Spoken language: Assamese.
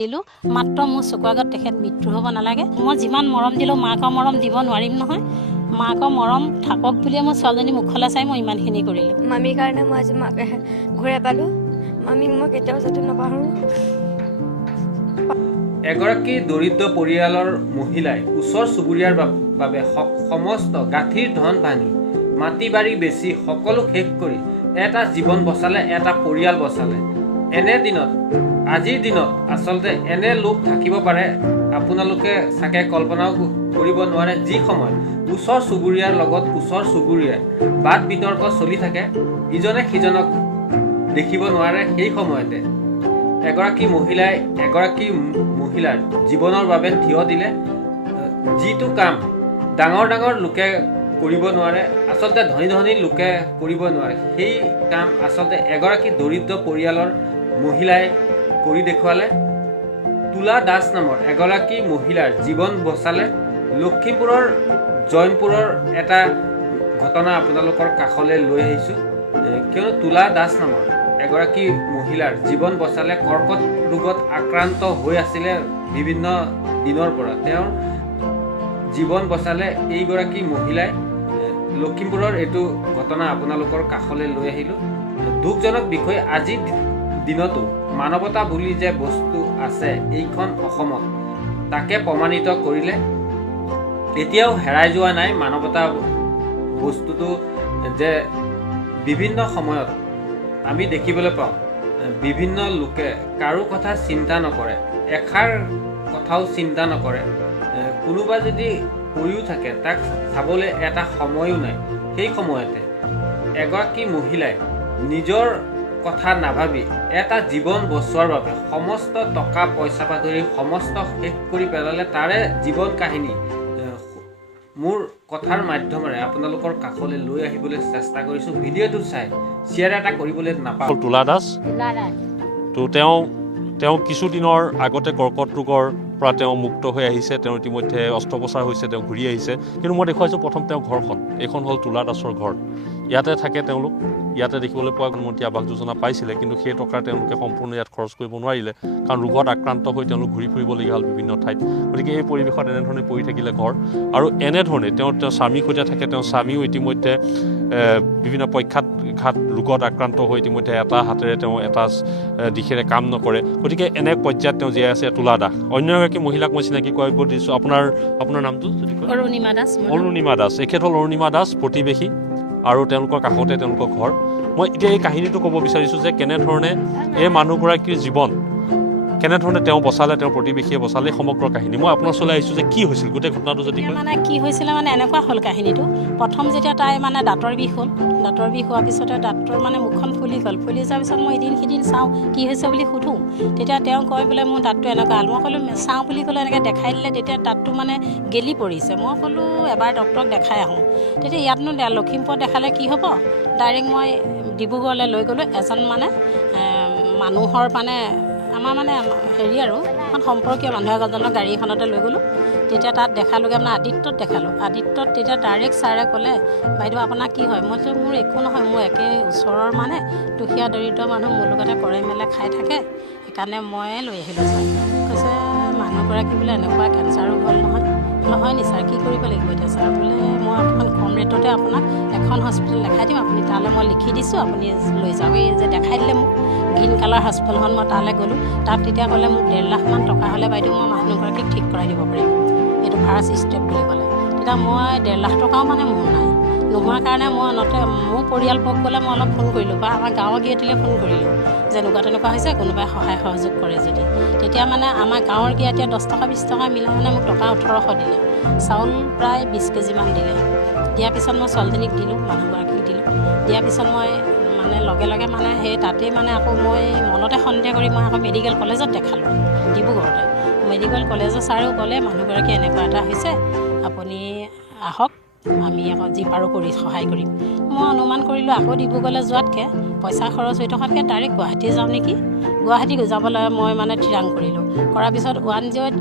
দিলোঁ মাত্ৰ মোৰ চকুৰ আগত তেখেত মৃত্যু হ'ব নালাগে। মই যিমান মৰম দিলোঁ মাকৰ মৰম দিব নোৱাৰিম নহয়। মাকৰ মৰম থাকক বুলিয়ে মই ছোৱালীজনী মুখলৈ চাই মই ইমানখিনি কৰিলোঁ। মামীৰ কাৰণে মই আজি মাকে ঘূৰাই পালোঁ। মামীক মই কেতিয়াও যাতে নাপাহৰোঁ। এগৰাকী দৰিদ্ৰ পৰিয়ালৰ মহিলাই ওচৰ চুবুৰীয়াৰ বাবে সমস্ত গাঁঠিৰ ধন ভাঙি মাটি বাৰী বেচি সকলো শেষ কৰি এটা জীৱন বচালে, এটা পৰিয়াল বচালে। এনে দিনত আজিৰ দিনত আচলতে এনে লোক থাকিব পাৰে আপোনালোকে চাগে কল্পনাও কৰিব নোৱাৰে। যি সময়ত ওচৰ চুবুৰীয়াৰ লগত ওচৰ চুবুৰীয়াৰ বাদ বিতৰ্ক চলি থাকে, ইজনে সিজনক দেখিব নোৱাৰে, সেই সময়তে এগৰাকী মহিলাৰ জীৱনৰ বাবে থিয় দিলে। যিটো কাম ডাঙৰ ডাঙৰ লোকে কৰিব নোৱাৰে, আচলতে ধনী ধনী লোকে কৰিব নোৱাৰে, সেই কাম আচলতে এগৰাকী দৰিদ্ৰ পৰিয়ালৰ মহিলাই কৰি দেখুৱালে। তুলা দাস নামৰ এগৰাকী মহিলাৰ জীৱন বচালে। লখিমপুৰৰ জৈনপুৰৰ এটা ঘটনা আপোনালোকৰ কাষলৈ লৈ আহিছোঁ। কিয়নো তুলা দাস নামৰ এগৰাকী মহিলাৰ জীৱন বচালে। কৰ্কট ৰোগত আক্ৰান্ত হৈ আছিলে বিভিন্ন দিনৰ পৰা, তেওঁৰ জীৱন বচালে এইগৰাকী মহিলাই। লখিমপুৰৰ এইটো ঘটনা আপোনালোকৰ কাষলৈ লৈ আহিলোঁ। দুখজনক বিষয়, আজিৰ দিনতো মানৱতা বুলি যে বস্তু আছে এইখন অসমত, তাকে প্ৰমাণিত কৰিলে। এতিয়াও হেৰাই যোৱা নাই মানৱতা বস্তুটো, যে বিভিন্ন সময়ত আমি দেখিবলৈ পাওঁ বিভিন্ন লোকে কাৰো কথা চিন্তা নকৰে, এষাৰ কথাও চিন্তা নকৰে। কোনোবা যদি পৰিও থাকে তাক চাবলৈ এটা সময়ো নাই। সেই সময়তে এগৰাকী মহিলাই নিজৰ কথা নাভাবি এটা জীৱন বচোৱাৰ বাবে সমস্ত টকা পইচা পৰা ধৰি সমস্ত শেষ কৰি পেলালে। তাৰে জীৱন কাহিনী মোৰ কথাৰ মাধ্যমেৰে আপোনালোকৰ কাষলৈ লৈ আহিবলৈ চেষ্টা কৰিছোঁ। ভিডিঅ'টো চাই শ্বেয়াৰ এটা কৰিবলৈ নাপাওঁ। তুলা দাস তো তেওঁ কিছুদিনৰ আগতে কৰ্কট ৰোগৰ পৰা তেওঁ মুক্ত হৈ আহিছে। তেওঁ ইতিমধ্যে অস্ত্ৰোপচাৰ হৈছে, তেওঁ ঘূৰি আহিছে। কিন্তু মই দেখুৱাইছোঁ প্ৰথম তেওঁ ঘৰখন, এইখন হ'ল তুলা দাসৰ ঘৰ। ইয়াতে থাকে তেওঁলোক। ইয়াতে দেখিবলৈ পোৱা প্ৰধানমন্ত্ৰী আৱাস যোজনা পাইছিলে, কিন্তু সেই টকা তেওঁলোকে সম্পূৰ্ণ ইয়াত খৰচ কৰিব নোৱাৰিলে, কাৰণ ৰোগত আক্ৰান্ত হৈ তেওঁলোক ঘূৰি ফুৰিবলগীয়া হ'ল বিভিন্ন ঠাইত। গতিকে এই পৰিৱেশত এনেধৰণে পৰি থাকিলে ঘৰ। আৰু এনেধৰণে তেওঁ স্বামীৰ সৈতে থাকে। তেওঁ স্বামীও ইতিমধ্যে বিভিন্ন পক্ষাঘাত ৰোগত আক্ৰান্ত হৈ ইতিমধ্যে এটা হাতেৰে তেওঁ এটা দিশেৰে কাম নকৰে। গতিকে এনে পৰ্যায়ত তেওঁ জীয়াই আছে তুলা দাস। অন্য এগৰাকী মহিলাক মই চিনাকি কৰিব দিছোঁ। আপোনাৰ নামটো যদি কয়? অৰুণিমা দাস। অৰুণিমা দাস। এখেত হ'ল অৰুণিমা দাস, প্ৰতিবেশী, আৰু তেওঁলোকৰ কাষতে তেওঁলোকৰ ঘৰ। মই এতিয়া এই কাহিনীটো ক'ব বিচাৰিছোঁ যে কেনেধৰণে এই মানুহগৰাকীৰ জীৱন কেনেধৰণে তেওঁ বচালে, তেওঁৰ প্ৰতিবেশীয়ে বচালে, সমগ্ৰ কাহিনী। মই আপোনাৰ ওচৰলৈ আহিছোঁ যে কি হৈছিল গোটেই ঘটনাটো যদি মানে কি হৈছিলে মানে এনেকুৱা হ'ল কাহিনীটো। প্ৰথম যেতিয়া তাই মানে দাঁতৰ বিষ হ'ল, দাঁতৰ বিষ হোৱাৰ পিছতে দাঁতৰ মানে মুখখন ফুলি গ'ল। ফুলি যোৱাৰ পিছত মই এদিন সিদিন চাওঁ কি হৈছে বুলি সুধোঁ। তেতিয়া তেওঁ কয় বোলে মোৰ দাঁতটো এনেকুৱা হ'ল। মই ক'লোঁ চাওঁ বুলি ক'লে এনেকৈ দেখাই দিলে। তেতিয়া দাঁতটো মানে গেলি পৰিছে। মই ক'লোঁ এবাৰ ডক্টৰক দেখাই আহোঁ। তেতিয়া ইয়াতনো লখিমপুৰত দেখালে কি হ'ব, ডাইৰেক্ট মই ডিব্ৰুগড়লৈ লৈ গ'লোঁ। এজন মানে মানুহৰ মানে আমাৰ মানে হেৰি আৰু এখন সম্পৰ্কীয় মানুহ এজনৰ গাড়ী এখনতে লৈ গ'লোঁ। তেতিয়া তাত দেখালোঁগৈ, মানে আদিত্যত দেখালোঁ। আদিত্যত তেতিয়া ডাইৰেক্ট ছাৰে ক'লে, বাইদেউ আপোনাৰ কি হয়? মই কৈছোঁ মোৰ একো নহয়, মোৰ একে ওচৰৰ মানে দুখীয়া দৰিদ্ৰ মানুহ মোৰ লগতে কৰে মেলে খাই থাকে, সেইকাৰণে ময়ে লৈ আহিলোঁ ছাৰ। কৈছে মানুহগৰাকী বোলে এনেকুৱা কেঞ্চাৰো হ'ল নহয়। নহয় নি ছাৰ, কি কৰিব লাগিব এতিয়া? ছাৰ বোলে মই অকণমান কম ৰেটতে আপোনাক এখন হস্পিটেল দেখাই দিম, আপুনি তালৈ মই লিখি দিছোঁ, আপুনি লৈ যাওক। এই যে দেখাই দিলে মোক গ্ৰীণ কালাৰ হস্পিটেলখন, মই তালৈ গ'লোঁ। তাত তেতিয়া ক'লে মোক 1.5 লাখমান টকা হ'লে বাইদেউ মই মানুহগৰাকীক ঠিক কৰাই দিব পাৰিম, এইটো ফাৰ্ষ্ট ষ্টেপ বুলি ক'লে। তেতিয়া মই 1.5 লাখ টকাও মানে মোৰ নাই। নোহোৱাৰ কাৰণে মই মোৰ পৰিয়ালবৰ্গ গ'লে মই অলপ ফোন কৰিলোঁ, বা আমাৰ গাঁৱৰ গিৰিহঁতলৈ ফোন কৰিলোঁ যে এনেকুৱা তেনেকুৱা হৈছে, কোনোবাই সহায় সহযোগ কৰে যদি। তেতিয়া মানে আমাৰ গাঁৱৰ গিৰিহঁতে 10 টকা 20 টকা মিলাই মানে মোক টকা 1800 দিলে। চাউল প্ৰায় 20 কেজিমান দিলে। দিয়াৰ পিছত মই ছোৱালীজনীক দিলোঁ, মানুহগৰাকীক দিলোঁ। দিয়াৰ পিছত মই মানে লগে লগে মানে সেই তাতেই মানে আকৌ মই মনতে সন্দেহ কৰি মই আকৌ মেডিকেল কলেজত দেখালোঁ, ডিব্ৰুগড়তে। মেডিকেল কলেজৰ ছাৰেও ক'লে মানুহগৰাকী এনেকুৱা এটা হৈছে, আপুনি আহক, আমি আকৌ যি পাৰোঁ কৰি সহায় কৰিম। মই অনুমান কৰিলোঁ আকৌ ডিব্ৰুগড়লৈ যোৱাতকৈ পইচা খৰচ হৈ থকাতকৈ ডাইৰেক্ট গুৱাহাটী যাওঁ নেকি। গুৱাহাটী যাবলৈ মই মানে থিৰাং কৰিলোঁ। কৰাৰ পিছত 108